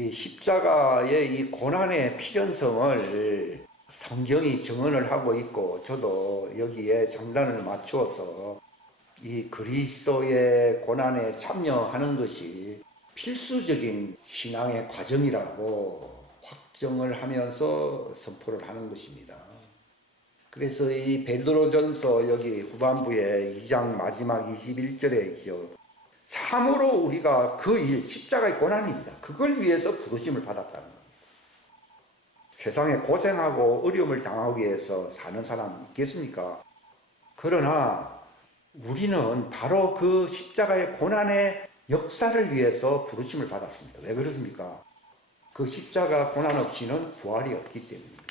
이 십자가의 이 고난의 필연성을 성경이 증언을 하고 있고, 저도 여기에 장단을 맞추어서 이 그리스도의 고난에 참여하는 것이 필수적인 신앙의 과정이라고 확정을 하면서 선포를 하는 것입니다. 그래서 이 베드로전서 여기 후반부에 2장 마지막 21절에 있죠. 참으로 우리가 그 일, 십자가의 고난입니다. 그걸 위해서 부르심을 받았다는 겁니다. 세상에 고생하고 어려움을 당하기 위해서 사는 사람 있겠습니까? 그러나 우리는 바로 그 십자가의 고난의 역사를 위해서 부르심을 받았습니다. 왜 그렇습니까? 그 십자가 고난 없이는 부활이 없기 때문입니다.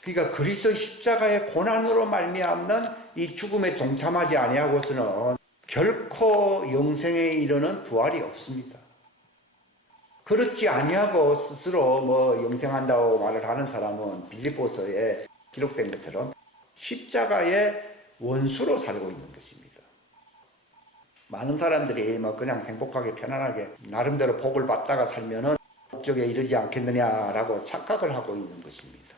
그러니까 그리스도의 십자가의 고난으로 말미암는 이 죽음에 동참하지 아니하고서는 결코 영생에 이르는 부활이 없습니다. 그렇지 아니하고 스스로 영생한다고 말을 하는 사람은 빌립보서에 기록된 것처럼 십자가의 원수로 살고 있는 것입니다. 많은 사람들이 그냥 행복하게 편안하게 나름대로 복을 받다가 살면은 목적에 이르지 않겠느냐라고 착각을 하고 있는 것입니다.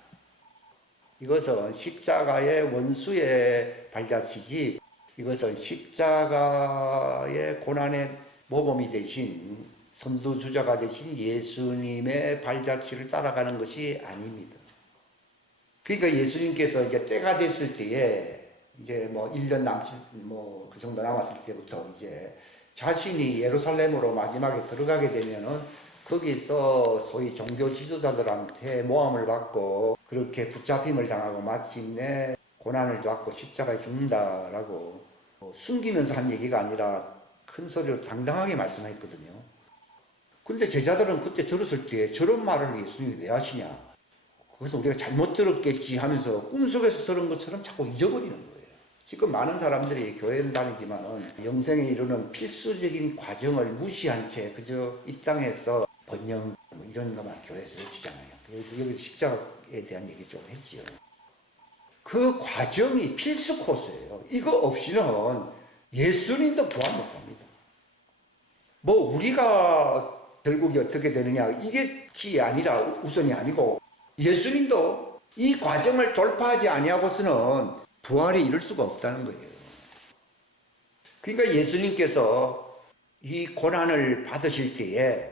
이것은 십자가의 원수의 발자취지, 이것은 십자가의 고난의 모범이 되신 선두주자가 되신 예수님의 발자취를 따라가는 것이 아닙니다. 그러니까 예수님께서 이제 때가 됐을 때에 이제 1년 그 정도 남았을 때부터 이제 자신이 예루살렘으로 마지막에 들어가게 되면은 거기서 소위 종교 지도자들한테 모함을 받고 그렇게 붙잡힘을 당하고 마침내 고난을 받고 십자가에 죽는다라고 숨기면서 한 얘기가 아니라 큰 소리로 당당하게 말씀했거든요. 근데 제자들은 그때 들었을 때 저런 말을 예수님이 왜 하시냐? 그래서 우리가 잘못 들었겠지 하면서 꿈속에서 들은 것처럼 자꾸 잊어버리는 거예요. 지금 많은 사람들이 교회를 다니지만은 영생에 이르는 필수적인 과정을 무시한 채 그저 이 땅에서 번영 이런 것만 교회에서 외치잖아요. 여기 십자가에 대한 얘기 좀 했지요. 그 과정이 필수 코스예요. 이거 없이는 예수님도 부활 못합니다. 우리가 결국이 어떻게 되느냐 이게 기 아니라 우선이 아니고 예수님도 이 과정을 돌파하지 아니하고서는 부활에 이를 수가 없다는 거예요. 그러니까 예수님께서 이 고난을 받으실 때에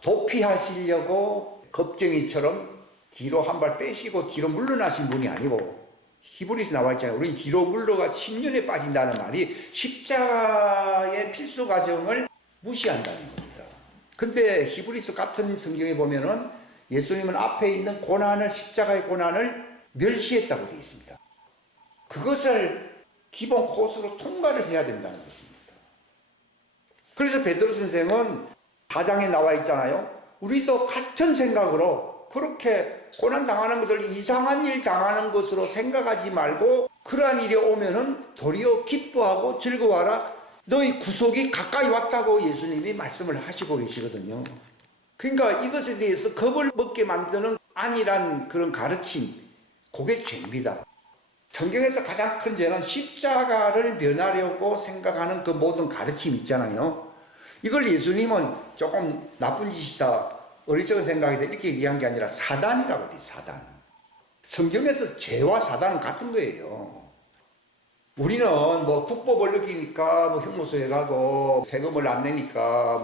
도피하시려고 겁쟁이처럼 뒤로 한 발 빼시고 뒤로 물러나신 분이 아니고, 히브리서 나와 있잖아요. 우리는 뒤로 물러가 10년에 빠진다는 말이 십자가의 필수 과정을 무시한다는 겁니다. 근데 히브리서 같은 성경에 보면은 예수님은 앞에 있는 고난을, 십자가의 고난을 멸시했다고 되어 있습니다. 그것을 기본 코스로 통과를 해야 된다는 것입니다. 그래서 베드로 선생은 4장에 나와 있잖아요. 우리도 같은 생각으로 그렇게 고난 당하는 것을 이상한 일 당하는 것으로 생각하지 말고 그러한 일이 오면은 도리어 기뻐하고 즐거워하라. 너희 구속이 가까이 왔다고 예수님이 말씀을 하시고 계시거든요. 그러니까 이것에 대해서 겁을 먹게 만드는 안일한 그런 가르침, 그게 죄입니다. 성경에서 가장 큰 죄는 십자가를 면하려고 생각하는 그 모든 가르침 있잖아요. 이걸 예수님은 조금 나쁜 짓이다, 어리석은 생각이다 이렇게 얘기한 게 아니라 사단이라고 해요. 사단. 성경에서 죄와 사단은 같은 거예요. 우리는 국법을 어기니까 형무소에 가고 세금을 안 내니까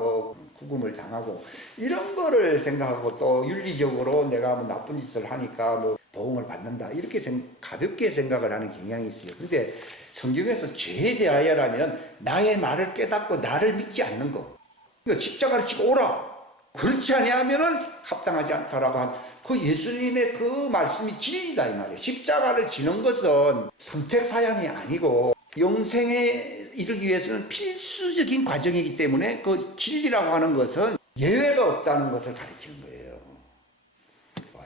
구금을 당하고 이런 거를 생각하고 또 윤리적으로 내가 나쁜 짓을 하니까 보응을 받는다 이렇게 가볍게 생각을 하는 경향이 있어요. 근데 성경에서 죄에 대하여라면 나의 말을 깨닫고 나를 믿지 않는 거. 그러니까 십자가를 지고 오라. 그렇지 아니하면은 합당하지 않다라고 한 그 예수님의 그 말씀이 진리다 이 말이에요. 십자가를 지는 것은 선택 사양이 아니고 영생에 이르기 위해서는 필수적인 과정이기 때문에 그 진리라고 하는 것은 예외가 없다는 것을 가르치는 거예요.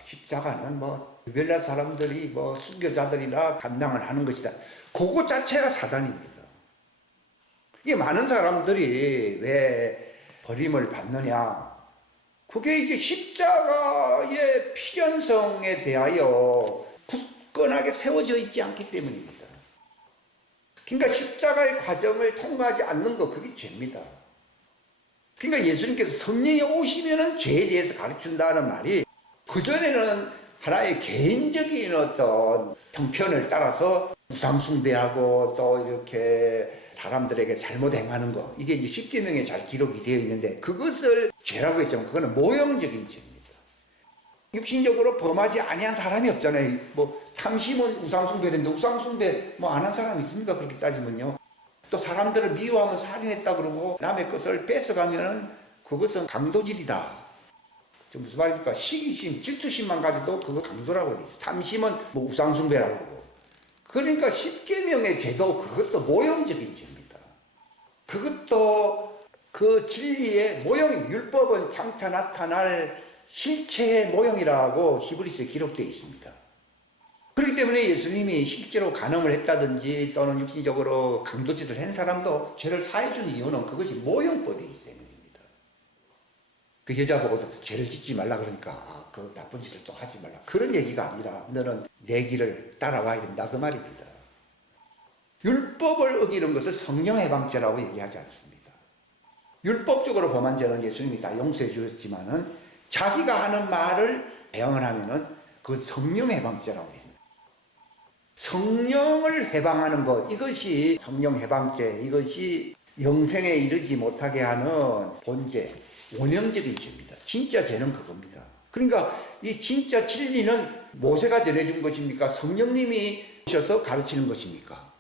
십자가는 유별난 사람들이 순교자들이나 감당을 하는 것이다. 그거 자체가 사단입니다. 이게 많은 사람들이 왜 버림을 받느냐? 그게 이제 십자가의 필연성에 대하여 굳건하게 세워져 있지 않기 때문입니다. 그러니까 십자가의 과정을 통과하지 않는 거, 그게 죄입니다. 그러니까 예수님께서 성령이 오시면은 죄에 대해서 가르친다는 말이 그전에는 하나의 개인적인 어떤 형편을 따라서 우상숭배하고 또 이렇게 사람들에게 잘못 행하는 거, 이게 이제 십계명에 잘 기록이 되어 있는데 그것을 죄라고 했지만 그거는 모형적인 죄입니다. 육신적으로 범하지 아니한 사람이 없잖아요. 뭐 탐심은 우상숭배인데 우상숭배 뭐 안 한 사람 있습니까? 그렇게 따지면요. 또 사람들을 미워하면 살인했다 그러고 남의 것을 뺏어가면은 그것은 강도질이다. 무슨 말입니까? 시기심, 질투심만 가지고 그거 강도라고 해요. 탐심은 뭐 우상숭배라고 하고. 그러니까 십계명의 제도, 그것도 모형적인 죄입니다. 그것도 그 진리의 모형, 율법은 장차 나타날 실체의 모형이라고 히브리서에 기록되어 있습니다. 그렇기 때문에 예수님이 실제로 간음을 했다든지 또는 육신적으로 강도짓을 한 사람도 죄를 사해주는 이유는 그것이 모형법이기 때문입니다. 그 여자 보고도 죄를 짓지 말라 그러니까 그 나쁜 짓을 또 하지 말라. 그런 얘기가 아니라 너는 내 길을 따라와야 된다 그 말입니다. 율법을 어기는 것을 성령 해방죄라고 얘기하지 않습니다. 율법적으로 범한 죄는 예수님이 다 용서해 주셨지만은 자기가 하는 말을 대응을 하면은 그건 성령 해방죄라고 했습니다. 성령을 해방하는 것, 이것이 성령 해방죄, 이것이 영생에 이르지 못하게 하는 본죄, 원형적인 죄입니다. 진짜 죄는 그겁니다. 그러니까 이 진짜 진리는 모세가 전해준 것입니까? 성령님이 오셔서 가르치는 것입니까?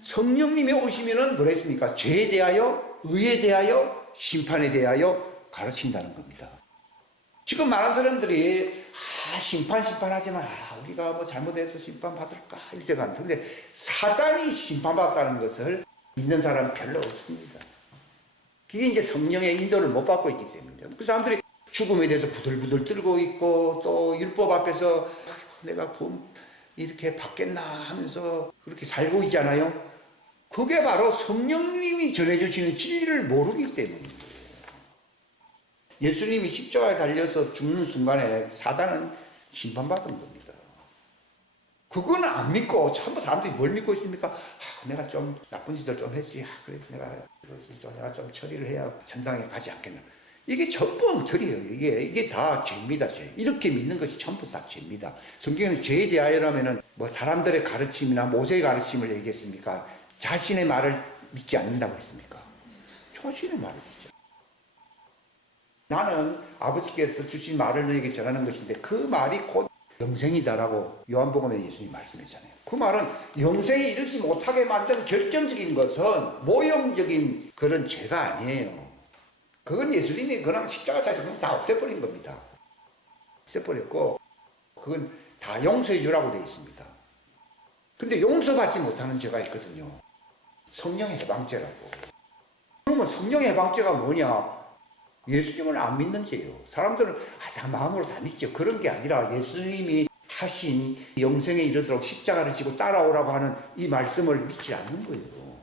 성령님이 오시면은 뭐랬습니까? 죄에 대하여, 의에 대하여, 심판에 대하여 가르친다는 겁니다. 지금 많은 사람들이 심판하지만 우리가 뭐 잘못해서 심판받을까 이렇게 생각합니다. 근데 사단이 심판받았다는 것을 믿는 사람은 별로 없습니다. 그게 이제 성령의 인도를 못 받고 있기 때문이에요. 그 사람들이 죽음에 대해서 부들부들 떨고 있고 또 율법 앞에서 내가 구원 이렇게 받겠나 하면서 그렇게 살고 있잖아요. 그게 바로 성령님이 전해주시는 진리를 모르기 때문입니다. 예수님이 십자가에 달려서 죽는 순간에 사단은 심판받은 겁니다. 그거는 안 믿고 전부 사람들이 뭘 믿고 있습니까? 내가 좀 나쁜 짓을 좀 했지. 그래서 내가 좀 처리를 해야 천당에 가지 않겠나. 이게 전부 엉터리예요. 이게 다 죄입니다. 죄. 이렇게 믿는 것이 전부 다 죄입니다. 성경에는 죄에 대하여라면은 뭐 사람들의 가르침이나 모세의 가르침을 얘기했습니까? 자신의 말을 믿지 않는다고 했습니까? 자신의 말을 믿죠. 나는 아버지께서 주신 말을 너에게 전하는 것인데 그 말이 곧 영생이다라고 요한복음에 예수님이 말씀했잖아요. 그 말은 영생에 이르지 못하게 만든 결정적인 것은 모형적인 그런 죄가 아니에요. 그건 예수님이 그냥 십자가에서 다 없애버린 겁니다. 없애버렸고 그건 다 용서해 주라고 되어 있습니다. 근데 용서받지 못하는 죄가 있거든요. 성령 해방죄라고. 그러면 성령 해방죄가 뭐냐? 예수님을 안 믿는 죄예요. 사람들은 다 마음으로 다 믿죠. 그런 게 아니라 예수님이 하신 영생에 이르도록 십자가를 지고 따라오라고 하는 이 말씀을 믿지 않는 거예요.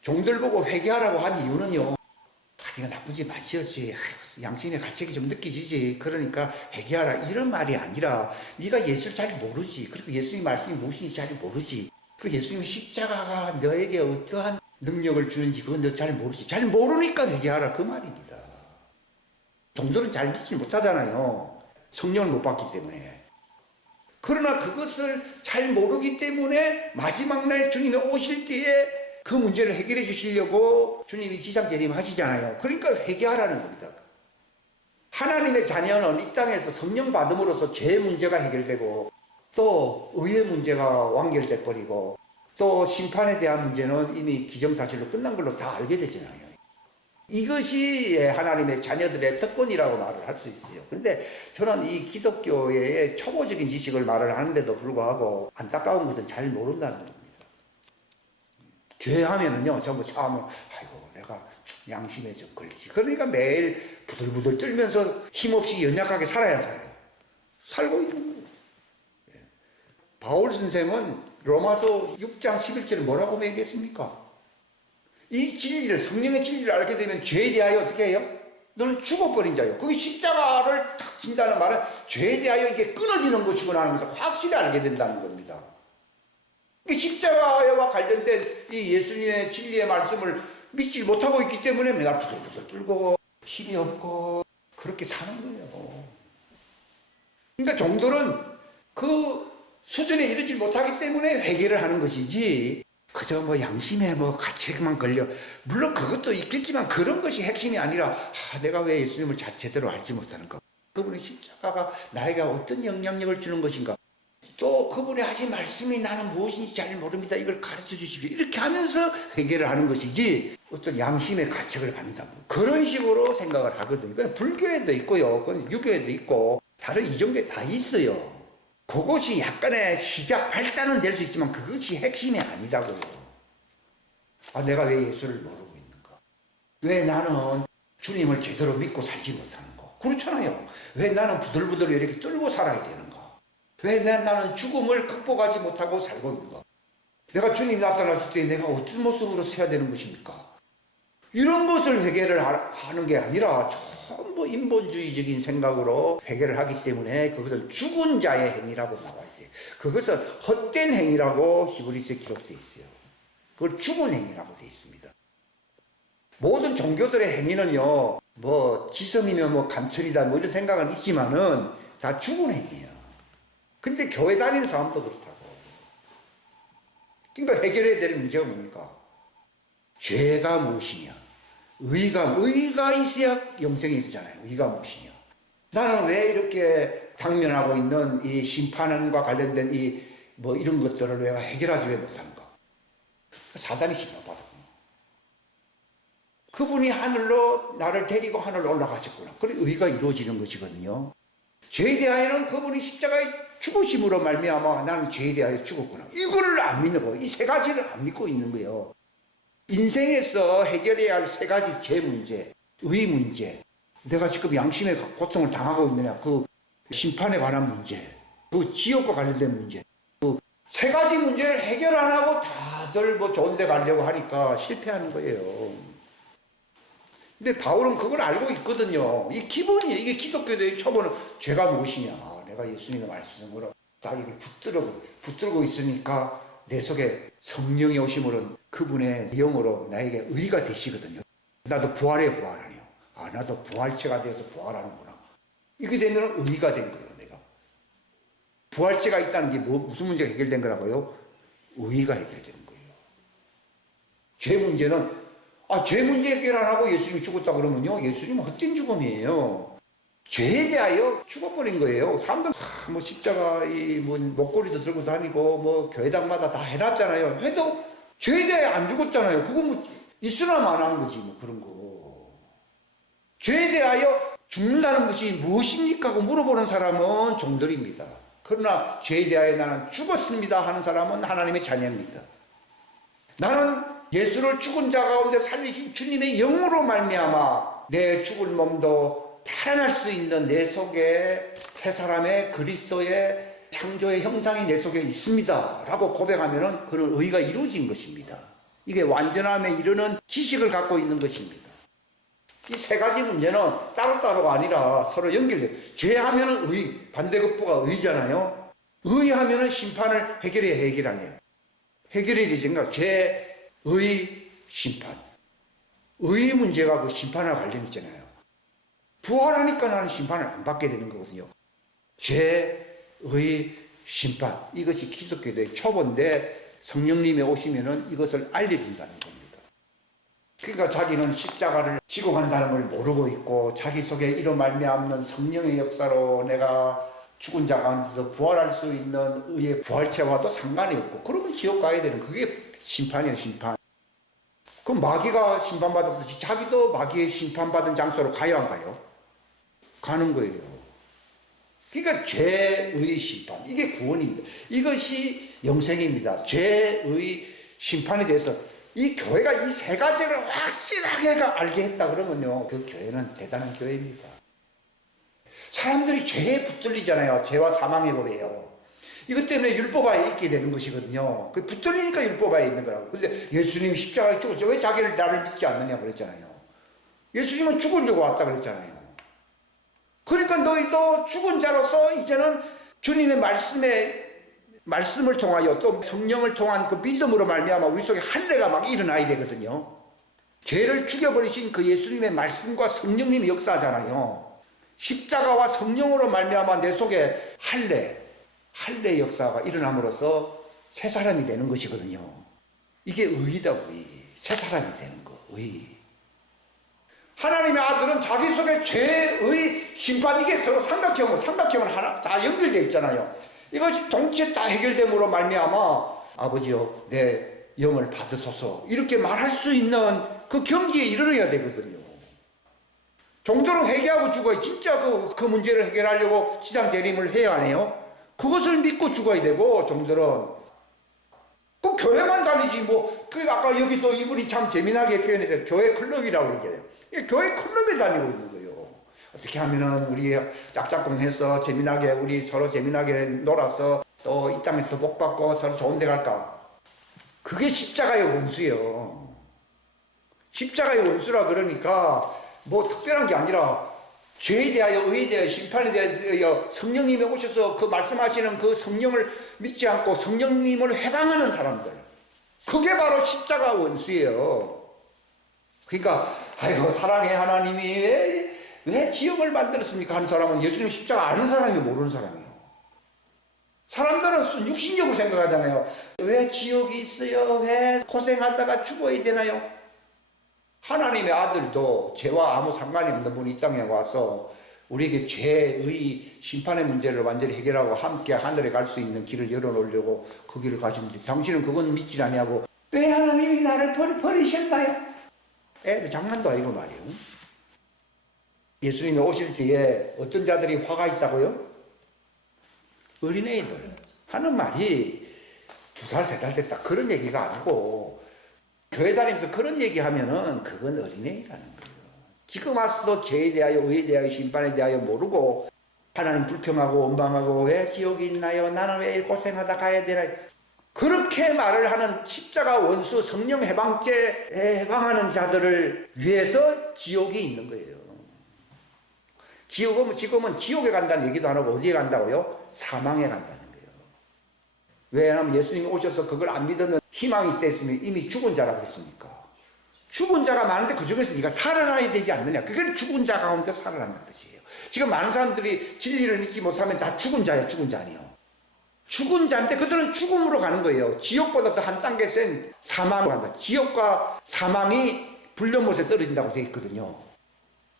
종들 보고 회개하라고 한 이유는요. 네가 나쁜 짓 마치었지. 양심의 가책이 좀 느껴지지. 그러니까 회개하라. 이런 말이 아니라 네가 예수를 잘 모르지. 그리고 예수님 말씀이 무엇인지 잘 모르지. 그리고 예수님 십자가가 너에게 어떠한 능력을 주는지 그건 너 잘 모르지. 잘 모르니까 회개하라. 그 말입니다. 종들은 잘 믿지 못하잖아요. 성령을 못 받기 때문에. 그러나 그것을 잘 모르기 때문에 마지막 날 주님이 오실 때에 그 문제를 해결해 주시려고 주님이 지상재림 하시잖아요. 그러니까 회개하라는 겁니다. 하나님의 자녀는 이 땅에서 성령 받음으로써 죄 문제가 해결되고 또 의의 문제가 완결돼 버리고 또 심판에 대한 문제는 이미 기정사실로 끝난 걸로 다 알게 되잖아요. 이것이 하나님의 자녀들의 특권이라고 말을 할 수 있어요. 근데 저는 이 기독교의 초보적인 지식을 말을 하는데도 불구하고 안타까운 것은 잘 모른다는 겁니다. 죄하면은요, 전부 처음에, 아이고, 내가 양심에 좀 걸리지. 그러니까 매일 부들부들 떨면서 힘없이 연약하게 살아야 살아요. 살고 있는 거예요. 예. 바울 선생은 로마서 6장 11절에 뭐라고 얘기했습니까? 이 진리를, 성령의 진리를 알게 되면 죄에 대하여 어떻게 해요? 너는 죽어버린 자요. 그게 십자가를 탁 진다는 말은 죄에 대하여 이게 끊어지는 것이구나 하는 것을 확실히 알게 된다는 겁니다. 십자가와 관련된 이 예수님의 진리의 말씀을 믿지 못하고 있기 때문에 맨날 부들부들 떨고 힘이 없고 그렇게 사는 거예요. 그러니까 종들은 그 수준에 이르지 못하기 때문에 회개를 하는 것이지, 그저 뭐 양심에 뭐 가책만 걸려, 물론 그것도 있겠지만 그런 것이 핵심이 아니라, 내가 왜 예수님을 제대로 알지 못하는 가, 그분의 십자가가 나에게 어떤 영향력을 주는 것인가, 또 그분이 하신 말씀이 나는 무엇인지 잘 모릅니다, 이걸 가르쳐 주십시오, 이렇게 하면서 회개를 하는 것이지 어떤 양심의 가책을 받는다, 그런 식으로 생각을 하거든요. 그건 불교에도 있고요, 그건 유교에도 있고 다른 이종교에 다 있어요. 그것이 약간의 시작 발단은 될 수 있지만 그것이 핵심이 아니라고요. 내가 왜 예수를 모르고 있는가? 왜 나는 주님을 제대로 믿고 살지 못하는가? 그렇잖아요. 왜 나는 부들부들 이렇게 떨고 살아야 되는가? 왜 나는 죽음을 극복하지 못하고 살고 있는가? 내가 주님 나타났을 때 내가 어떤 모습으로 서야 되는 것입니까? 이런 것을 회개를 하는 게 아니라 전부 인본주의적인 생각으로 회개를 하기 때문에 그것은 죽은 자의 행위라고 나와 있어요. 그것은 헛된 행위라고 히브리서에 기록되어 있어요. 그걸 죽은 행위라고 되어 있습니다. 모든 종교들의 행위는요, 뭐 지성이면 뭐 감천이다 뭐 이런 생각은 있지만은 다 죽은 행위예요. 근데 교회 다니는 사람도 그렇다고. 그러니까 해결해야 될 문제가 뭡니까? 죄가 무엇이냐? 의가 있어야 영생이 되잖아요. 의가 무엇이냐? 나는 왜 이렇게 당면하고 있는 이 심판과 관련된 뭐 이런 것들을 내가 해결하지 왜 못하는가? 사단이 심판받았구나. 그분이 하늘로 나를 데리고 하늘로 올라가셨구나. 그래 의가 이루어지는 것이거든요. 죄에 대하여는 그분이 십자가에 죽으심으로 말미암아 나는 죄에 대하여 죽었구나. 이거를 안 믿는 거예요. 이 세 가지를 안 믿고 있는 거예요. 인생에서 해결해야 할 세 가지 죄 문제, 의 문제, 내가 지금 양심의 고통을 당하고 있느냐, 그 심판에 관한 문제, 그 지옥과 관련된 문제, 그 세 가지 문제를 해결 안 하고 다들 뭐 좋은 데 가려고 하니까 실패하는 거예요. 근데 바울은 그걸 알고 있거든요. 이 기본이에요. 이게 기독교의 초본은 죄가 무엇이냐. 내가 예수님의 말씀으로 다 이걸 붙들고 있으니까 내 속에 성령이 오심으로는 그분의 영으로 나에게 의가 되시거든요. 나도 부활하네요. 나도 부활체가 되어서 부활하는구나. 이게 되면 의가 된 거예요, 내가. 부활체가 있다는 게 무슨 문제가 해결된 거라고요? 의가 해결되는 거예요. 죄 문제는, 죄 문제 해결 안 하고 예수님이 죽었다 그러면요, 예수님은 헛된 죽음이에요. 죄에 대하여 죽어버린 거예요. 사람들 뭐 십자가 뭐 목걸이도 들고 다니고 뭐 교회당마다 다 해놨잖아요. 해도 죄에 대하여 안 죽었잖아요. 그거 뭐 있으나 마나한 거지 뭐 그런 거. 죄에 대하여 죽는다는 것이 무엇입니까? 하고 물어보는 사람은 종들입니다. 그러나 죄에 대하여 나는 죽었습니다 하는 사람은 하나님의 자녀입니다. 나는 예수를 죽은 자 가운데 살리신 주님의 영으로 말미암아 내 죽을 몸도 살아날 수 있는 내 속에 새 사람의 그리스도의 창조의 형상이 내 속에 있습니다 라고 고백하면 그런 의가 이루어진 것입니다. 이게 완전함에 이르는 지식을 갖고 있는 것입니다. 이 세 가지 문제는 따로따로가 아니라 서로 연결돼요. 죄하면 의, 반대급부가 의잖아요. 의하면 심판을 해결하네요. 해결해야 되니까 죄, 의, 심판. 의 문제가 그 심판과 관련 있잖아요. 부활하니까 나는 심판을 안 받게 되는 거거든요. 죄의 심판, 이것이 기독교의 초본데 성령님이 오시면은 이것을 알려준다는 겁니다. 그러니까 자기는 십자가를 지고 간다는 걸 모르고 있고 자기 속에 이로 말미암는 성령의 역사로 내가 죽은 자 가운데서 부활할 수 있는 의의 부활체와도 상관이 없고 그러면 지옥 가야 되는, 그게 심판이에요. 심판. 그럼 마귀가 심판받았듯이 자기도 마귀의 심판받은 장소로 가야 안 가요? 가는 거예요. 그러니까 죄의 심판, 이게 구원입니다. 이것이 영생입니다. 죄의 심판에 대해서 이 교회가 이 세 가지를 확실하게 알게 했다 그러면요, 그 교회는 대단한 교회입니다. 사람들이 죄에 붙들리잖아요. 죄와 사망의 법이에요. 이것 때문에 율법화에 있게 되는 것이거든요. 그 붙들리니까 율법화에 있는 거라고. 근데 예수님 십자가에 죽었죠. 왜 자기를 나를 믿지 않느냐 그랬잖아요. 예수님은 죽으려고 왔다 그랬잖아요. 그러니까 너희도 죽은 자로서 이제는 주님의 말씀을 통하여 또 성령을 통한 그 믿음으로 말미암아 우리 속에 할례가 막 일어나야 되거든요. 죄를 죽여버리신 그 예수님의 말씀과 성령님이 역사하잖아요. 십자가와 성령으로 말미암아 내 속에 할례 역사가 일어남으로써 새 사람이 되는 것이거든요. 이게 의이다, 의. 새 사람이 되는 거, 의. 하나님의 아들은 자기 속에 죄의 심판, 이게 서로 삼각형은 하나 다 연결되어 있잖아요. 이것이 동시에 다 해결됨으로 말미암아 아버지여 내 영을 받으소서 이렇게 말할 수 있는 그 경지에 이르러야 되거든요. 종도로 회개하고 죽어야 진짜 그 문제를 해결하려고 지상 재림을 해야 하네요. 그것을 믿고 죽어야 되고, 종들은 그 교회만 다니지 아까 여기서 이분이 참 재미나게 표현해서 교회 클럽이라고 얘기해요. 교회 클럽에 다니고 있는 거예요. 어떻게 하면은 우리 짝짝꿍해서 재미나게 우리 서로 재미나게 놀아서 또 이 땅에서 복 받고 서로 좋은 데 갈까? 그게 십자가의 원수예요. 십자가의 원수라 그러니까 특별한 게 아니라 죄에 대하여, 의에 대하여, 심판에 대하여 성령님이 오셔서 그 말씀하시는 그 성령을 믿지 않고 성령님을 회방하는 사람들, 그게 바로 십자가 원수예요. 그러니까 아이고 사랑의 하나님이 왜 지옥을 만들었습니까 하는 사람은 예수님 십자가 아는 사람이 모르는 사람이에요. 사람들은 육신적으로 생각하잖아요. 왜 지옥이 있어요? 왜 고생하다가 죽어야 되나요? 하나님의 아들도 죄와 아무 상관이 없는 분이 이 땅에 와서 우리에게 죄의 심판의 문제를 완전히 해결하고 함께 하늘에 갈 수 있는 길을 열어놓으려고 그 길을 가시는데, 당신은 그건 믿질 않냐고. 왜 하나님이 나를 버리셨나요? 애들 장난도 아니고 말이에요. 예수님이 오실 때에 어떤 자들이 화가 있다고요? 어린애들 하는 말이 2살, 3살 됐다 그런 얘기가 아니고, 교회 다니면서 그런 얘기하면은 그건 어린애라는 거예요. 지금 와서도 죄에 대하여, 의에 대하여, 심판에 대하여 모르고 하나님 불평하고 원망하고 왜 지옥이 있나요? 나는 왜 고생하다 가야 되나? 그렇게 말을 하는 십자가 원수 성령 해방죄에 해방하는 자들을 위해서 지옥이 있는 거예요. 지금은 지옥에 간다는 얘기도 안 하고 어디에 간다고요? 사망에 간다는 거예요. 왜냐하면 예수님이 오셔서 그걸 안 믿으면 희망이 있댔으면 이미 죽은 자라고 했으니까. 죽은 자가 많은데 그 중에서 네가 살아나야 되지 않느냐. 그게 죽은 자 가운데 살아난다는 뜻이에요. 지금 많은 사람들이 진리를 믿지 못하면 다 죽은 자예요. 죽은 자 아니에요. 죽은 자인데 그들은 죽음으로 가는 거예요. 지옥보다 더 한 단계 센 사망으로 간다. 지옥과 사망이 불려못에 떨어진다고 되어 있거든요.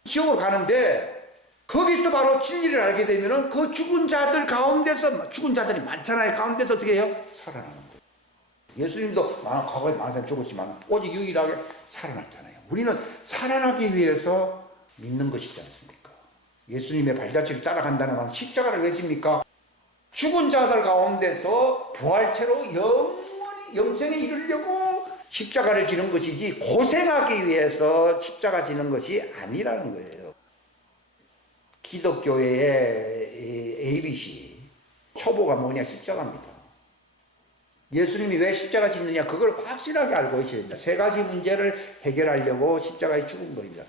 지옥으로 가는데 거기서 바로 진리를 알게 되면은 그 죽은 자들 가운데서, 죽은 자들이 많잖아요. 가운데서 어떻게 해요? 살아나는 거예요. 예수님도 과거에 많은 사람이 죽었지만 오직 유일하게 살아났잖아요. 우리는 살아나기 위해서 믿는 것이지 않습니까? 예수님의 발자취를 따라간다는 말은 십자가를 왜 집니까? 죽은 자들 가운데서 부활체로 영원히 영생에 이르려고 십자가를 지는 것이지, 고생하기 위해서 십자가 지는 것이 아니라는 거예요. 기독교의 ABC 초보가 뭐냐? 십자가입니다. 예수님이 왜 십자가 짓느냐? 그걸 확실하게 알고 있어야 됩니다. 3가지 문제를 해결하려고 십자가에 죽은 겁니다.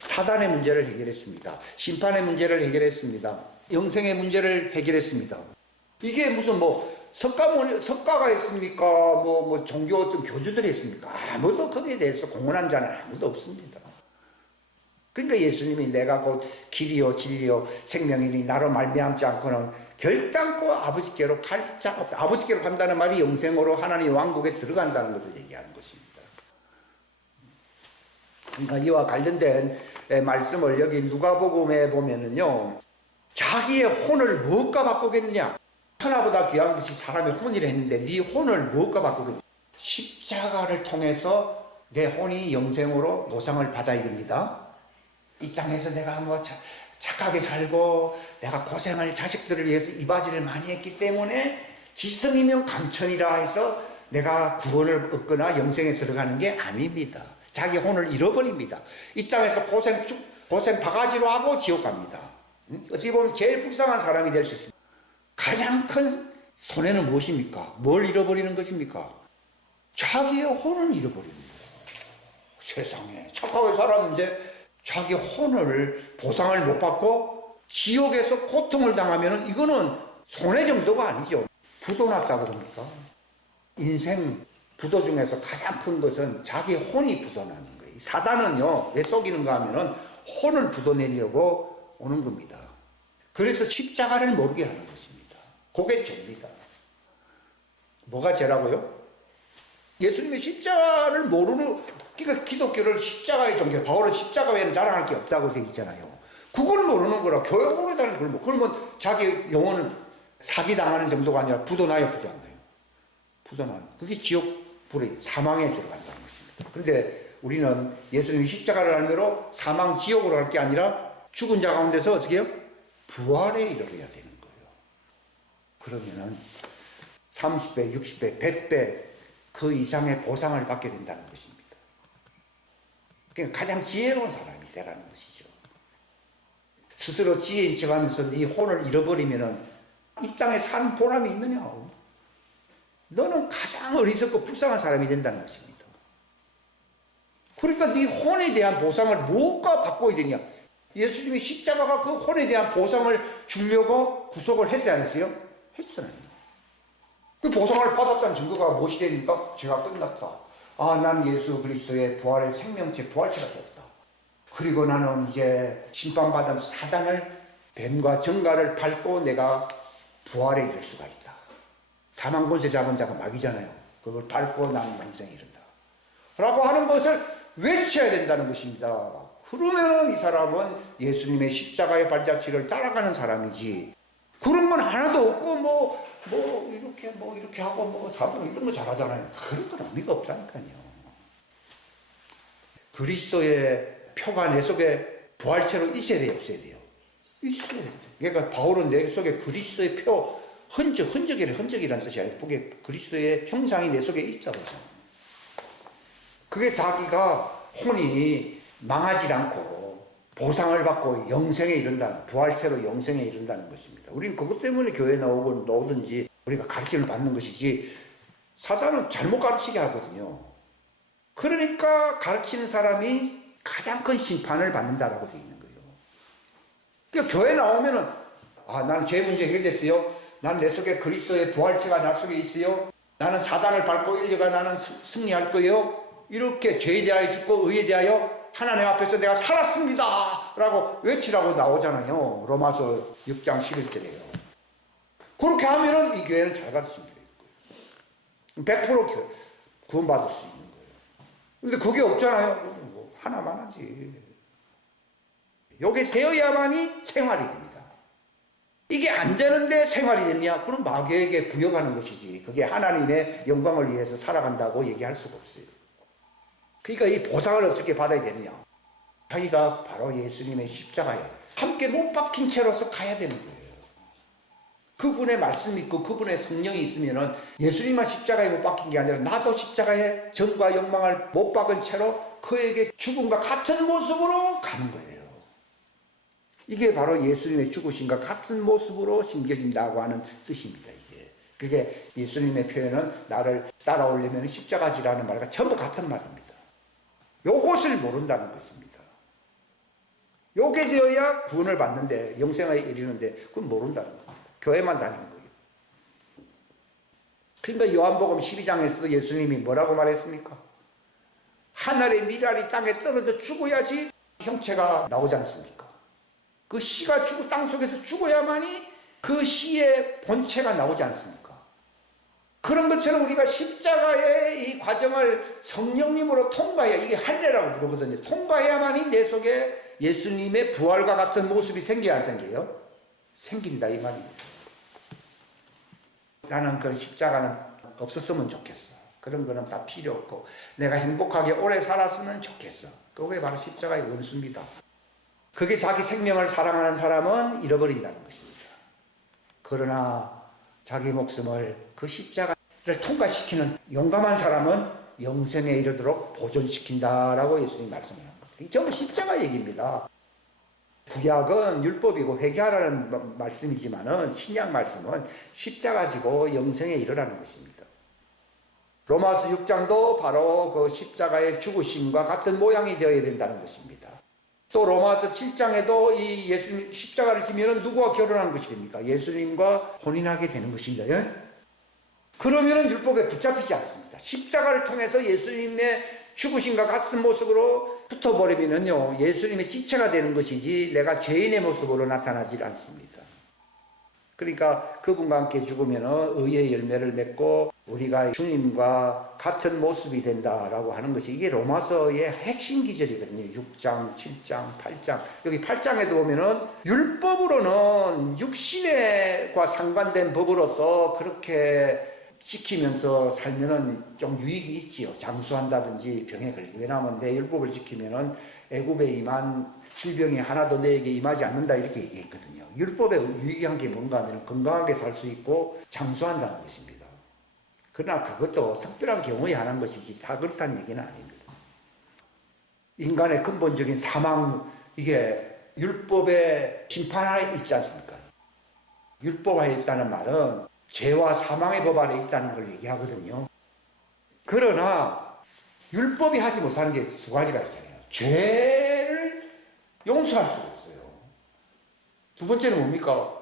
사단의 문제를 해결했습니다. 심판의 문제를 해결했습니다. 영생의 문제를 해결했습니다. 이게 무슨 석가가 있습니까? 종교 어떤 교주들이 있습니까? 아무도 거기에 대해서 공헌한 자는 아무도 없습니다. 그러니까 예수님이 내가 곧 길이요 진리요 생명이니 나로 말미암지 않고는 결단코 아버지께로 갈 자가 없다. 아버지께로 간다는 말이 영생으로 하나님 왕국에 들어간다는 것을 얘기하는 것입니다. 그러니까 이와 관련된 말씀을 여기 누가복음에 보면은요, 자기의 혼을 무엇과 바꾸겠느냐? 천하보다 귀한 것이 사람의 혼이라 했는데 네 혼을 무엇과 바꾸겠느냐? 십자가를 통해서 내 혼이 영생으로 보상을 받아야 됩니다. 이 땅에서 내가 착하게 살고 내가 고생을 자식들을 위해서 이바지를 많이 했기 때문에 지성이면 감천이라 해서 내가 구원을 얻거나 영생에 들어가는 게 아닙니다. 자기 혼을 잃어버립니다. 이 땅에서 고생 바가지로 하고 지옥 갑니다. 어떻게 보면 제일 불쌍한 사람이 될 수 있습니다. 가장 큰 손해는 무엇입니까? 뭘 잃어버리는 것입니까? 자기의 혼을 잃어버립니다. 세상에 착하게 살았는데 자기 혼을 보상을 못 받고 지옥에서 고통을 당하면 이거는 손해 정도가 아니죠. 부도 났다 그럽니까? 인생 부도 중에서 가장 큰 것은 자기 혼이 부도 나는 거예요. 사단은요, 왜 속이는가 하면은 혼을 부숴내려고 오는 겁니다. 그래서 십자가를 모르게 하는 것입니다. 그게 죄입니다. 뭐가 죄라고요? 예수님의 십자가를 모르는, 그러니까 기독교를 십자가의 종교, 바울은 십자가 외에는 자랑할 게 없다고 되어 있잖아요. 그걸 모르는 거라. 교회 오래 다니는 걸 그러면 자기 영혼은 사기당하는 정도가 아니라 부도나요, 부도 안 나요? 부도나요. 그게 지옥 불에 사망에 들어간다는 것입니다. 근데 우리는 예수님이 십자가를 알므로 사망 지옥으로 갈 게 아니라 죽은 자 가운데서 어떻게 해요? 부활에 이르러야 되는 거예요. 그러면은 30배, 60배, 100배 그 이상의 보상을 받게 된다는 것입니다. 그러니까 가장 지혜로운 사람이 되라는 것이죠. 스스로 지혜인 척하면서 네 혼을 잃어버리면은 이 땅에 산 보람이 있느냐? 너는 가장 어리석고 불쌍한 사람이 된다는 것입니다. 그러니까 네 혼에 대한 보상을 뭐가 바꿔야 되냐? 예수님이 십자가가 그 혼에 대한 보상을 주려고 구속을 했어야 안 했어요? 했잖아요. 그 보상을 받았다는 증거가 무엇이 됩니까? 죄가 끝났다. 아, 나는 예수 그리스도의 부활의 생명체, 부활체가 되었다. 그리고 나는 이제 심판받은 사단을, 뱀과 정갈을 밟고 내가 부활에 이를 수가 있다. 사망 권세 잡은 자가 마귀잖아요. 그걸 밟고 나는 영생에 이른다. 라고 하는 것을 외쳐야 된다는 것입니다. 그러면 이 사람은 예수님의 십자가의 발자취를 따라가는 사람이지, 그런 건 하나도 없고 이렇게 하고 사분 이런 거 잘하잖아요. 그런 건 의미가 없다니까요. 그리스도의 표가 내 속에 부활체로 있어야 돼요, 없어야 돼요? 있어야 돼요. 그러니까 바울은 내 속에 그리스도의 표, 흔적이라는 뜻이 아니고 그게 그리스도의 형상이 내 속에 있다고 하잖아요. 그게 자기가 혼이 망하지 않고 보상을 받고 영생에 이른다는, 부활체로 영생에 이른다는 것입니다. 우리는 그것 때문에 교회 나오든지 우리가 가르침을 받는 것이지, 사단은 잘못 가르치게 하거든요. 그러니까 가르치는 사람이 가장 큰 심판을 받는다라고 되어 있는 거예요. 그러니까 교회 나오면은, 아, 나는 죄 문제 해결됐어요. 난 내 속에 그리스도의 부활체가 나 속에 있어요. 나는 사단을 밟고 인류가 나는 승리할 거예요. 이렇게 죄에 대하여 죽고 의에 대하여 하나님 앞에서 내가 살았습니다 라고 외치라고 나오잖아요. 로마서 6장 11절에요. 그렇게 하면은 이 교회는 잘 가르치는 교회일 거예요. 100% 구원받을 수 있는 거예요. 근데 그게 없잖아요. 뭐 하나만 하지. 요게 되어야만이 생활이 됩니다. 이게 안 되는데 생활이 됐냐? 그럼 마귀에게 부여가는 것이지. 그게 하나님의 영광을 위해서 살아간다고 얘기할 수가 없어요. 그러니까 이 보상을 어떻게 받아야 되느냐? 자기가 바로 예수님의 십자가에 함께 못 박힌 채로서 가야 되는 거예요. 그분의 말씀이 있고 그분의 성령이 있으면은 예수님만 십자가에 못 박힌 게 아니라 나도 십자가에 정과 영광을 못 박은 채로 그에게 죽음과 같은 모습으로 가는 거예요. 이게 바로 예수님의 죽으심과 같은 모습으로 심겨진다고 하는 뜻입니다. 그게 예수님의 표현은 나를 따라오려면 십자가지라는 말과 전부 같은 말입니다. 요것을 모른다는 것입니다. 요게 되어야 구원을 받는데, 영생에 이르는데 그건 모른다는 겁니다. 교회만 다니는 거예요. 그러니까 요한복음 12장에서도 예수님이 뭐라고 말했습니까? 하늘의 미랄이 땅에 떨어져 죽어야지 형체가 나오지 않습니까? 그 씨가 땅 속에서 죽어야만이 그 씨의 본체가 나오지 않습니까? 그런 것처럼 우리가 십자가의 이 과정을 성령님으로 통과해야, 이게 할례라고 부르거든요. 통과해야만이 내 속에 예수님의 부활과 같은 모습이 생겨야 안 생겨요? 생긴다 이 말입니다. 나는 그 십자가는 없었으면 좋겠어. 그런 거는 다 필요 없고 내가 행복하게 오래 살았으면 좋겠어. 그게 바로 십자가의 원수입니다. 그게 자기 생명을 사랑하는 사람은 잃어버린다는 것입니다. 그러나 자기 목숨을 그 십자가를 통과시키는 용감한 사람은 영생에 이르도록 보존시킨다라고 예수님이 말씀합니다. 이 전부 십자가 얘기입니다. 구약은 율법이고 회개하라는 말씀이지만은 신약 말씀은 십자가 지고 영생에 이르라는 것입니다. 로마서 6장도 바로 그 십자가의 죽으심과 같은 모양이 되어야 된다는 것입니다. 또 로마서 7장에도 이 예수님 십자가를 지면은 누구와 결혼하는 것이 됩니까? 예수님과 혼인하게 되는 것입니다. 예? 그러면은 율법에 붙잡히지 않습니다. 십자가를 통해서 예수님의 죽으신과 같은 모습으로 붙어버리면요, 예수님의 지체가 되는 것이지 내가 죄인의 모습으로 나타나질 않습니다. 그러니까 그분과 함께 죽으면 의의 열매를 맺고 우리가 주님과 같은 모습이 된다라고 하는 것이 이게 로마서의 핵심 기절이거든요. 6장, 7장, 8장. 여기 8장에도 보면은 율법으로는 육신과 상관된 법으로서 그렇게 지키면서 살면은 좀 유익이 있지요. 장수한다든지 병에 걸리게. 왜냐하면 내 율법을 지키면은 애굽에 임한 질병이 하나도 내게 임하지 않는다 이렇게 얘기했거든요. 율법에 유익한 게 뭔가 하면 건강하게 살 수 있고 장수한다는 것입니다. 그러나 그것도 특별한 경우에 하는 것이지 다 그렇다는 얘기는 아닙니다. 인간의 근본적인 사망, 이게 율법의 심판하에 있지 않습니까? 율법하에 있다는 말은 죄와 사망의 법 아래 있다는 걸 얘기하거든요. 그러나 율법이 하지 못하는 게 두 가지가 있잖아요. 죄를 용서할 수가 없어요. 두 번째는 뭡니까?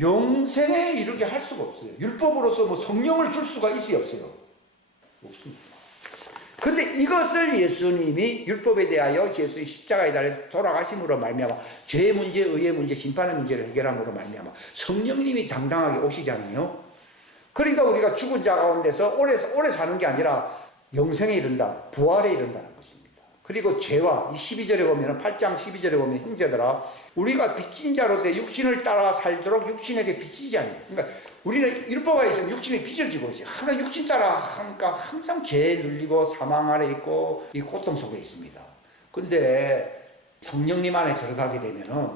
영생에 이르게 할 수가 없어요. 율법으로서 뭐 성령을 줄 수가 있어요, 없어요? 없습니다. 근데 이것을 예수님이 율법에 대하여 예수의 십자가에 달려 돌아가심으로 말미암아 죄의 문제, 의의 문제, 심판의 문제를 해결함으로 말미암아 성령님이 당당하게 오시잖아요. 그러니까 우리가 죽은 자 가운데서 오래 사는 게 아니라 영생에 이른다, 부활에 이른다는 것입니다. 그리고 죄와 이 12절에 보면 8장 12절에 보면 형제들아 우리가 빚진 자로 돼 육신을 따라 살도록 육신에게 빚지지 않아요. 그러니까 우리는 율법에 있으면 육신의 빚을 지고 있어요. 항상 육신 따라 하니까 항상 죄에 눌리고 사망 아래 있고 이 고통 속에 있습니다. 근데 성령님 안에 들어가게 되면은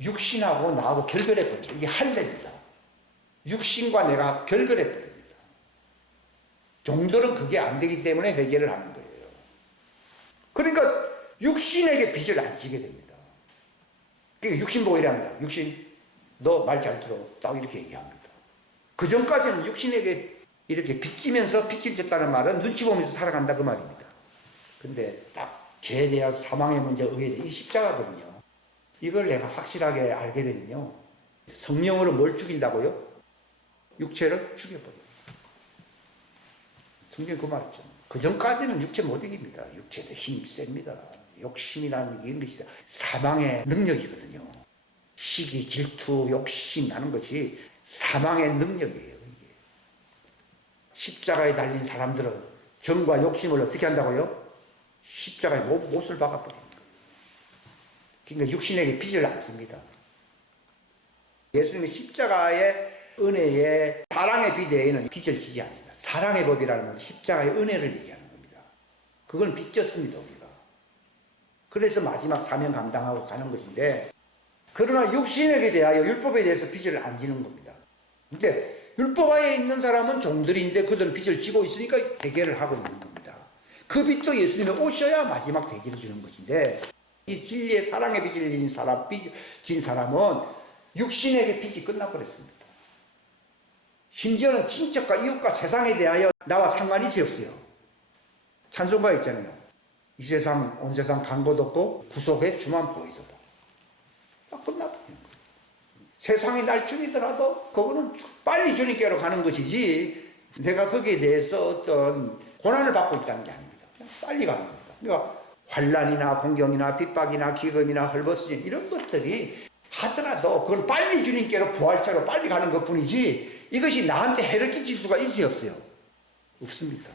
육신하고 나하고 결별해 버리죠. 이게 할례입니다. 육신과 내가 결별해 버립니다. 종들은 그게 안 되기 때문에 회개를 하는 거예요. 그러니까 육신에게 빚을 안 지게 됩니다. 그러니까 육신 보이라 합니다. 육신, 너 말 잘 들어. 딱 이렇게 얘기합니다. 그 전까지는 육신에게 이렇게 빚지면서 빚을 졌다는 말은 눈치 보면서 살아간다 그 말입니다. 근데 딱 죄에 대한 사망의 문제, 의에 대한 이 십자가거든요. 이걸 내가 확실하게 알게 되면요. 성령으로 뭘 죽인다고요? 육체를 죽여버려요. 성경이 그 말했죠. 그 전까지는 육체 못 이깁니다. 육체도 힘이 셉니다. 욕심이라는 게 것이 사망의 능력이거든요. 시기, 질투, 욕심 하는 것이 사망의 능력이에요. 이게. 십자가에 달린 사람들은 정과 욕심을 어떻게 한다고요? 십자가에 못을 박아버립니다. 그러니까 육신에게 빚을 안 집니다. 예수님의 십자가의 은혜에 사랑의 비대에는 빚을 지지 않습니다. 사랑의 법이라는 건 십자가의 은혜를 얘기하는 겁니다. 그건 빚졌습니다, 우리가. 그래서 마지막 사명 감당하고 가는 것인데, 그러나 육신에게 대하여 율법에 대해서 빚을 안 지는 겁니다. 근데 율법하에 있는 사람은 종들인데 그들은 빚을 지고 있으니까 대결을 하고 있는 겁니다. 그 빚도 예수님이 오셔야 마지막 대결을 주는 것인데, 이 진리의 사랑의 빚을 진 사람은 육신에게 빚이 끝나버렸습니다. 심지어는 친척과 이웃과 세상에 대하여 나와 상관이 없어요. 찬송가 있잖아요. 이 세상 온 세상 간 곳 없고 구속에 주만 보이소서. 딱 끝나버리는 거예요. 세상이 날 죽이더라도 그거는 빨리 주님께로 가는 것이지 내가 거기에 대해서 어떤 고난을 받고 있다는 게 아닙니다. 그냥 빨리 가는 겁니다. 그러니까 환난이나 공경이나 핍박이나 기금이나 헐벗어짐 이런 것들이 하더라도 그건 빨리 주님께로 부활체로 빨리 가는 것뿐이지 이것이 나한테 해를 끼칠 수가 있어요, 없어요? 없습니다.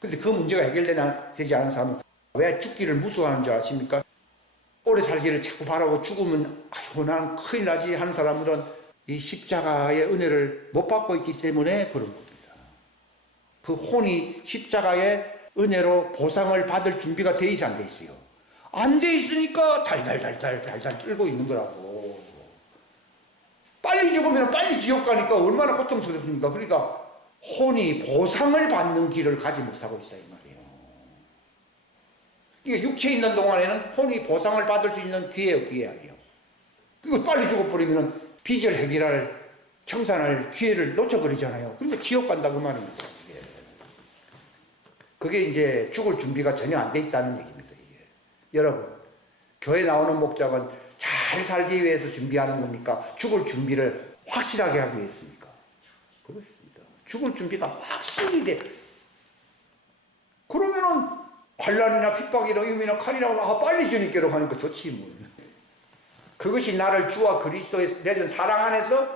근데 그 문제가 해결되지 않은 사람은 왜 죽기를 무서워하는 줄 아십니까? 오래 살기를 자꾸 바라고 죽으면 아이고 난 큰일 나지 하는 사람들은 이 십자가의 은혜를 못 받고 있기 때문에 그런 겁니다. 그 혼이 십자가의 은혜로 보상을 받을 준비가 돼 있어 안 돼 있어요? 안 돼 있으니까 달달 떨고 있는 거라고. 빨리 죽으면 빨리 지옥 가니까 얼마나 고통스럽습니까? 그러니까 혼이 보상을 받는 길을 가지 못하고 있어요, 이 말이에요. 이게 육체에 있는 동안에는 혼이 보상을 받을 수 있는 기회 아니에요. 그리고 빨리 죽어버리면 빚을 해결할, 청산할 기회를 놓쳐버리잖아요. 그러니까 지옥 간다, 그 말입니다. 이게. 그게 이제 죽을 준비가 전혀 안 돼 있다는 얘기입니다, 이게. 여러분, 교회 나오는 목적은 잘 살기 위해서 준비하는 겁니까? 죽을 준비를 확실하게 하기 위해서입니까? 그렇습니다. 죽을 준비가 확실히 돼. 그러면은 환난이나 핍박이나 위험이나 칼이나 빨리 주님께로 가니까 좋지 뭐. 그것이 나를 주와 그리스도의 맺은 사랑 안에서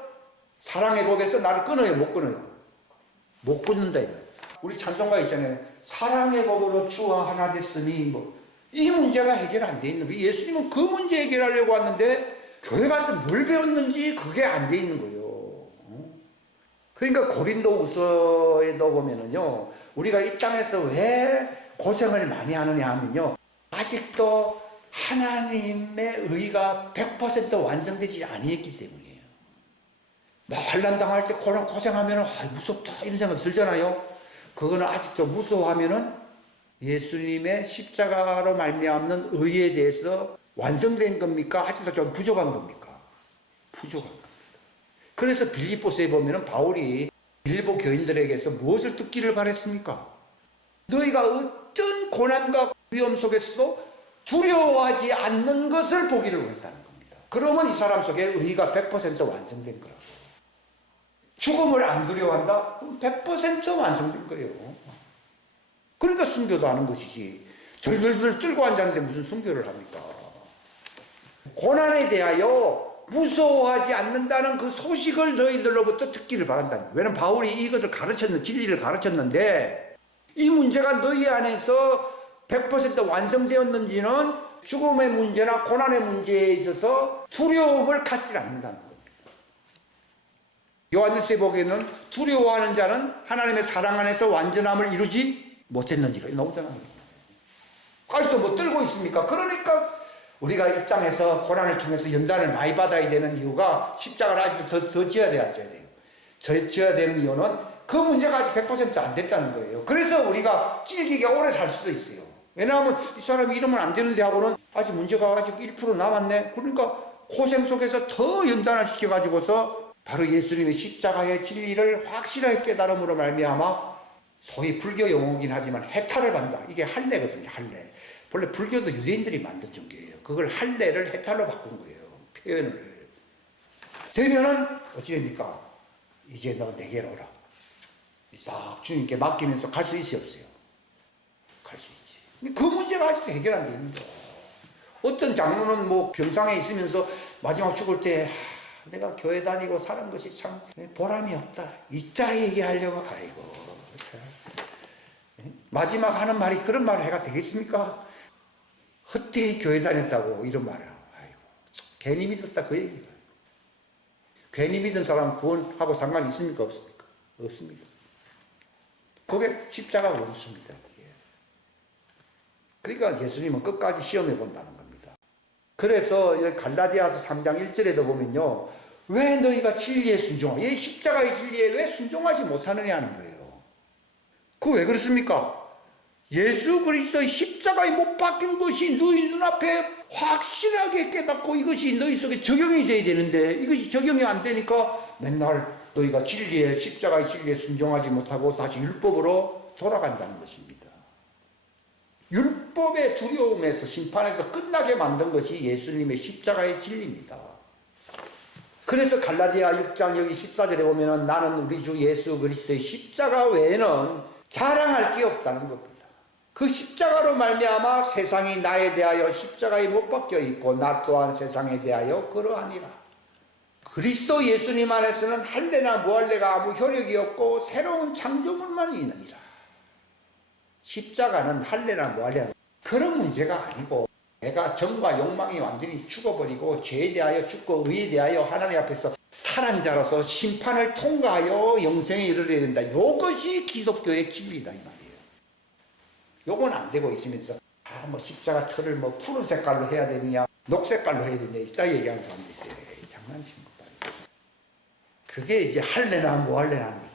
사랑의 법에서 나를 끊어요, 못 끊어요? 못 끊는다 이거예요. 우리 찬송가 있잖아요. 사랑의 법으로 주와 하나 됐으니 뭐 이 문제가 해결 안 돼 있는 거예요. 예수님은 그 문제 해결하려고 왔는데 교회 가서 뭘 배웠는지 그게 안 돼 있는 거예요. 그러니까 고린도후서에도 보면은요, 우리가 이 땅에서 왜 고생을 많이 하느냐 하면요, 아직도 하나님의 의가 100% 완성되지 아니했기 때문이에요. 막 환난 당할 때 고생하면 무섭다 이런 생각 들잖아요. 그거는 아직도 무서워하면은 예수님의 십자가로 말미암는 의에 대해서 완성된 겁니까? 아직도 좀 부족한 겁니까? 부족한 겁니다. 그래서 빌립보서에 보면은 바울이 빌립보 교인들에게서 무엇을 듣기를 바랬습니까? 너희가 어떤 고난과 위험 속에서도 두려워하지 않는 것을 보기를 원했다는 겁니다. 그러면 이 사람 속에 의가 100% 완성된 거라고. 죽음을 안 두려워한다? 그럼 100% 완성된 거예요. 그러니까 순교도 하는 것이지. 들들들 들고 앉았는데 무슨 순교를 합니까? 고난에 대하여 무서워하지 않는다는 그 소식을 너희들로부터 듣기를 바란다는 거예요. 왜냐하면 바울이 이것을 진리를 가르쳤는데 이 문제가 너희 안에서 100% 완성되었는지는 죽음의 문제나 고난의 문제에 있어서 두려움을 갖지 않는다는 겁니다. 요한일서에 보기에는 두려워하는 자는 하나님의 사랑 안에서 완전함을 이루지 못했는지가 나오잖아요. 아직도 뭐 떨고 있습니까? 그러니까 우리가 이 땅에서 고난을 통해서 연단을 많이 받아야 되는 이유가 십자가를 아직도 더 지어야 돼요. 지어야 되는 이유는 그 문제가 아직 100%안 됐다는 거예요. 그래서 우리가 찔기게 오래 살 수도 있어요. 왜냐하면 이 사람이 이러면 안 되는데 하고는 아직 문제가 아직 1% 남았네. 그러니까 고생 속에서 더 연단을 시켜가지고서 바로 예수님의 십자가의 진리를 확실하게 깨달음으로 말미암아 소위 불교 용어긴 하지만 해탈을 받는다. 이게 할례거든요. 할례. 원래 불교도 유대인들이 만든 종교예요. 그걸 할례를 해탈로 바꾼 거예요. 표현을. 되면은 어찌 됩니까? 이제 너 내게로 오라. 싹 주님께 맡기면서 갈 수 있어요, 없어요? 갈 수 있지. 그 문제가 아직도 해결 안 됩니다. 어떤 장로는 뭐 병상에 있으면서 마지막 죽을 때 내가 교회 다니고 사는 것이 참 보람이 없다. 이따 얘기하려고 아이고. 마지막 하는 말이 그런 말을 해가 되겠습니까? 헛되이 교회 다녔다고 이런 말을 아이고 괜히 믿었다 그 얘기가. 괜히 믿은 사람 구원하고 상관이 있습니까? 없습니까? 없습니다. 그게 십자가 원수입니다. 그러니까 예수님은 끝까지 시험해 본다는 겁니다. 그래서 갈라디아서 3장 1절에도 보면요, 왜 너희가 진리에 순종하고 이 십자가의 진리에 왜 순종하지 못하느냐는 거예요. 그거 왜 그렇습니까? 예수 그리스도의 십자가에 못 박힌 것이 너희 눈앞에 확실하게 깨닫고 이것이 너희 속에 적용이 돼야 되는데 이것이 적용이 안 되니까 맨날 너희가 진리에 십자가의 진리에 순종하지 못하고 다시 율법으로 돌아간다는 것입니다. 율법의 두려움에서 심판에서 끝나게 만든 것이 예수님의 십자가의 진리입니다. 그래서 갈라디아 6장 여기 14절에 보면은 나는 우리 주 예수 그리스도의 십자가 외에는 자랑할 게 없다는 겁니다. 그 십자가로 말미암아 세상이 나에 대하여 십자가에 못 박혀 있고 나 또한 세상에 대하여 그러하니라. 그리스도 예수님 안에서는 할례나 무할례가 아무 효력이 없고 새로운 창조물만 있느니라. 십자가는 할례나 무할례 그런 문제가 아니고 내가 정과 욕망이 완전히 죽어버리고 죄에 대하여 죽고 의에 대하여 하나님 앞에서 살한 자로서 심판을 통과하여 영생에 이르러야 된다. 이것이 기독교의 진리다 이 말이에요. 요건 안 되고 있으면서 뭐 십자가 철을 뭐 푸른 색깔로 해야 되느냐 녹색깔로 해야 되느냐 이따 얘기하는 사람도 있어요. 장난치는 거 봐요. 그게 이제 할례나 무할례라는 거예요.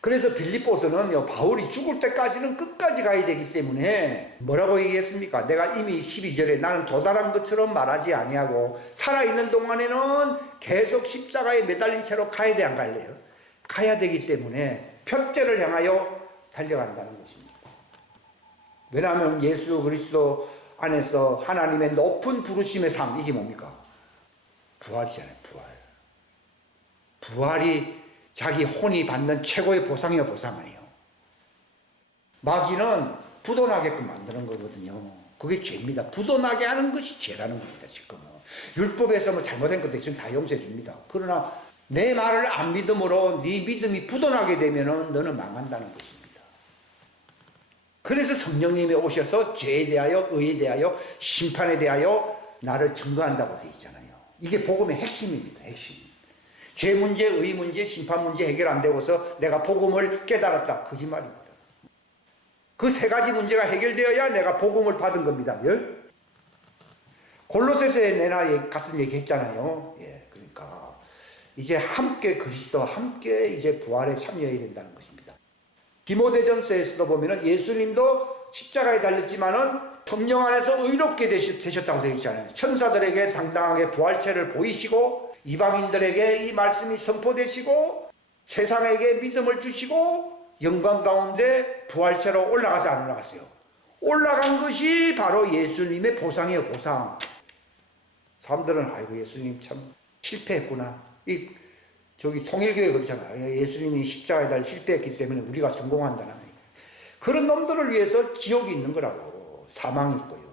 그래서 빌립보서는 바울이 죽을 때까지는 끝까지 가야 되기 때문에 뭐라고 얘기했습니까? 내가 이미 12절에 나는 도달한 것처럼 말하지 아니하고 살아있는 동안에는 계속 십자가에 매달린 채로 가야 돼 안 갈래요? 가야 되기 때문에 표대를 향하여 달려간다는 것입니다. 왜냐하면 예수 그리스도 안에서 하나님의 높은 부르심의 삶 이게 뭡니까? 부활이잖아요. 부활이 자기 혼이 받는 최고의 보상이요 보상 아니에요. 마귀는 부도나게끔 만드는 거거든요. 그게 죄입니다. 부도나게 하는 것이 죄라는 겁니다. 지금은 율법에서 뭐 잘못된 것도 있으면 다 용서해 줍니다. 그러나 내 말을 안 믿음으로 네 믿음이 부도나게 되면은 너는 망한다는 것입니다. 그래서 성령님이 오셔서 죄에 대하여, 의에 대하여, 심판에 대하여 나를 증거한다고 되어 있잖아요. 이게 복음의 핵심입니다. 핵심. 죄 문제, 의 문제, 심판 문제 해결 안 되고서 내가 복음을 깨달았다. 거짓말입니다. 그 세 가지 문제가 해결되어야 내가 복음을 받은 겁니다. 예? 골로새서에 내나 같은 얘기 했잖아요. 예, 그러니까 이제 함께 그리스도와 함께 이제 부활에 참여해야 된다는 것입니다. 디모데전서에서도 보면은 예수님도 십자가에 달렸지만은 성령 안에서 의롭게 되셨다고 되어 있잖아요. 천사들에게 당당하게 부활체를 보이시고 이방인들에게 이 말씀이 선포되시고 세상에게 믿음을 주시고 영광 가운데 부활체로 올라가서 안 올라갔어요. 올라간 것이 바로 예수님의 보상이에요. 보상. 사람들은 아이고 예수님 참 실패했구나. 저기 통일교회 그렇잖아요. 예수님이 십자가에 달려 실패했기 때문에 우리가 성공한다는 거예요. 그런 놈들을 위해서 지옥이 있는 거라고. 사망이 있고요.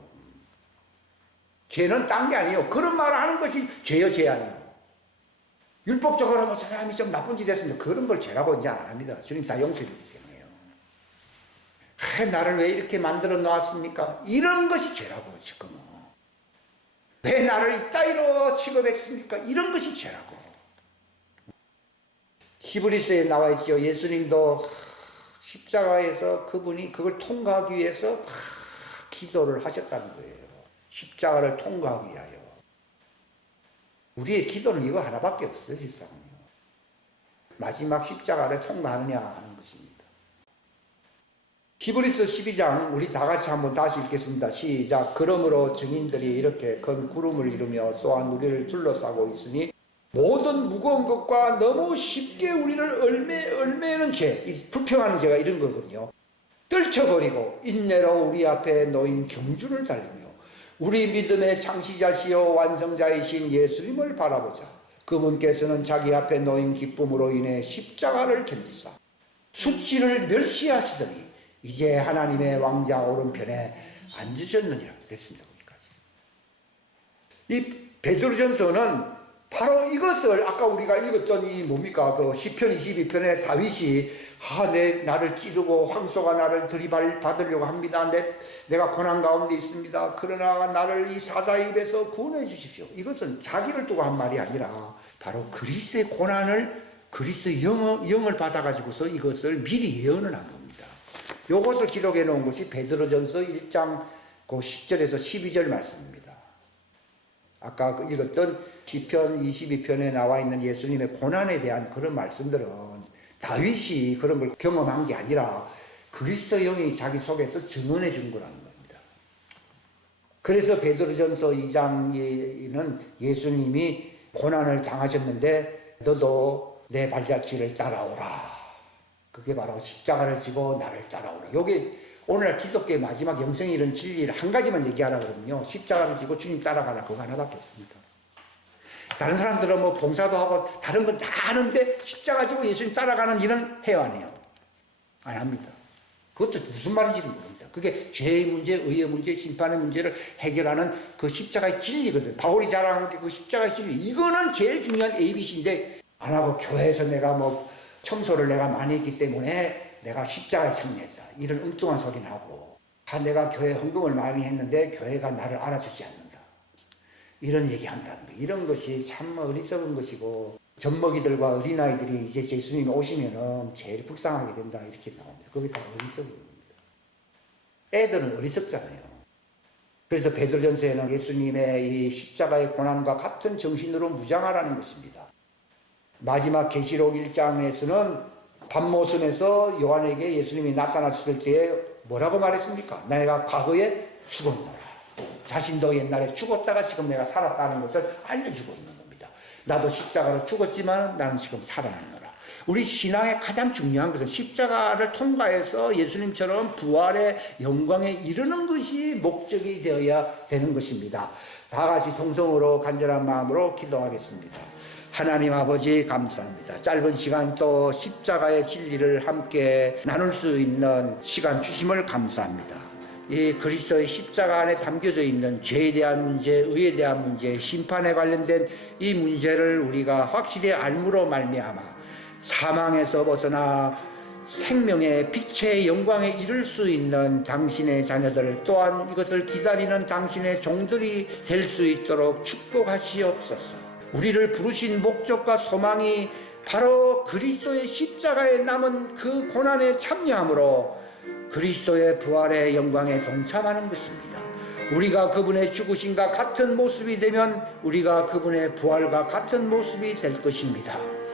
죄는 딴 게 아니에요. 그런 말을 하는 것이 죄요, 죄 아니에요. 율법적으로 뭐 저 사람이 좀 나쁜 짓 했습니다. 그런 걸 죄라고 이제 안 합니다. 주님 다 용서해 주기 때문에요. 나를 왜 이렇게 만들어 놓았습니까? 이런 것이 죄라고 지금은. 왜 나를 이따위로 취급했습니까? 이런 것이 죄라고. 히브리서에 나와 있죠. 예수님도 십자가에서 그분이 그걸 통과하기 위해서 기도를 하셨다는 거예요. 십자가를 통과하기 위하여. 우리의 기도는 이거 하나밖에 없어요. 실상은요. 마지막 십자가를 통과하느냐 하는 것입니다. 히브리서 12장 우리 다 같이 한번 다시 읽겠습니다. 시작. 그러므로 증인들이 이렇게 큰 구름을 이루며 또한 우리를 둘러싸고 있으니 모든 무거운 것과 너무 쉽게 우리를 얽매이는 죄, 불평하는 죄가 이런 거거든요. 떨쳐버리고 인내로 우리 앞에 놓인 경주를 달리며 우리 믿음의 창시자시요 완성자이신 예수님을 바라보자. 그분께서는 자기 앞에 놓인 기쁨으로 인해 십자가를 견디사 수치를 멸시하시더니 이제 하나님의 왕자 오른편에 앉으셨느니라. 됐습니다. 거기까지. 이 베드로전서는 바로 이것을 아까 우리가 읽었던 이 뭡니까? 그 시편 22편에 다윗이 나를 찌르고 황소가 나를 들이받으려고 합니다. 내가 고난 가운데 있습니다. 그러나 나를 이 사자의 입에서 구원해 주십시오. 이것은 자기를 두고 한 말이 아니라 바로 그리스도의 고난을 그리스도의 영을 받아가지고서 이것을 미리 예언을 한 겁니다. 이것을 기록해 놓은 것이 베드로전서 1장 그 10절에서 12절 말씀입니다. 아까 읽었던 시편 22편에 나와 있는 예수님의 고난에 대한 그런 말씀들은 다윗이 그런 걸 경험한 게 아니라 그리스도 영이 자기 속에서 증언해 준 거라는 겁니다. 그래서 베드로전서 2장에는 예수님이 고난을 당하셨는데 너도 내 발자취를 따라오라. 그게 바로 십자가를 지고 나를 따라오라. 요게 오늘날 기독교의 마지막 영생에 이른 진리를 한 가지만 얘기하라 그러면요. 십자가를 지고 주님 따라가라. 그거 하나밖에 없습니다. 다른 사람들은 뭐 봉사도 하고 다른 건 다 하는데 십자가 지고 예수님 따라가는 일은 해요, 안 해요? 안 합니다. 그것도 무슨 말인지는 모릅니다. 그게 죄의 문제, 의의 문제, 심판의 문제를 해결하는 그 십자가의 진리거든요. 바울이 자랑한 게 그 십자가의 진리. 이거는 제일 중요한 ABC인데 안 하고 교회에서 내가 뭐 청소를 내가 많이 했기 때문에 내가 십자가에 참여했다. 이런 엉뚱한 소리는 하고 내가 교회 헌금을 많이 했는데 교회가 나를 알아주지 않는다. 이런 얘기한다는 거예요. 이런 것이 참 어리석은 것이고 젖먹이들과 어린아이들이 이제 예수님이 오시면은 제일 불쌍하게 된다 이렇게 나옵니다. 그게 다 어리석은 겁니다. 애들은 어리석잖아요. 그래서 베드로전서에는 예수님의 이 십자가의 고난과 같은 정신으로 무장하라는 것입니다. 마지막 계시록 1장에서는 밤모섬에서 요한에게 예수님이 나타났을 때에 뭐라고 말했습니까? 내가 과거에 죽었노라. 자신도 옛날에 죽었다가 지금 내가 살았다는 것을 알려주고 있는 겁니다. 나도 십자가로 죽었지만 나는 지금 살아났노라. 우리 신앙의 가장 중요한 것은 십자가를 통과해서 예수님처럼 부활의 영광에 이르는 것이 목적이 되어야 되는 것입니다. 다 같이 통성으로 간절한 마음으로 기도하겠습니다. 하나님 아버지 감사합니다. 짧은 시간 또 십자가의 진리를 함께 나눌 수 있는 시간 주심을 감사합니다. 이 그리스도의 십자가 안에 담겨져 있는 죄에 대한 문제, 의에 대한 문제, 심판에 관련된 이 문제를 우리가 확실히 알므로 말미암아 사망에서 벗어나 생명의 빛의 영광에 이를 수 있는 당신의 자녀들, 또한 이것을 기다리는 당신의 종들이 될 수 있도록 축복하시옵소서. 우리를 부르신 목적과 소망이 바로 그리스도의 십자가에 남은 그 고난에 참여함으로 그리스도의 부활의 영광에 동참하는 것입니다. 우리가 그분의 죽으심과 같은 모습이 되면 우리가 그분의 부활과 같은 모습이 될 것입니다.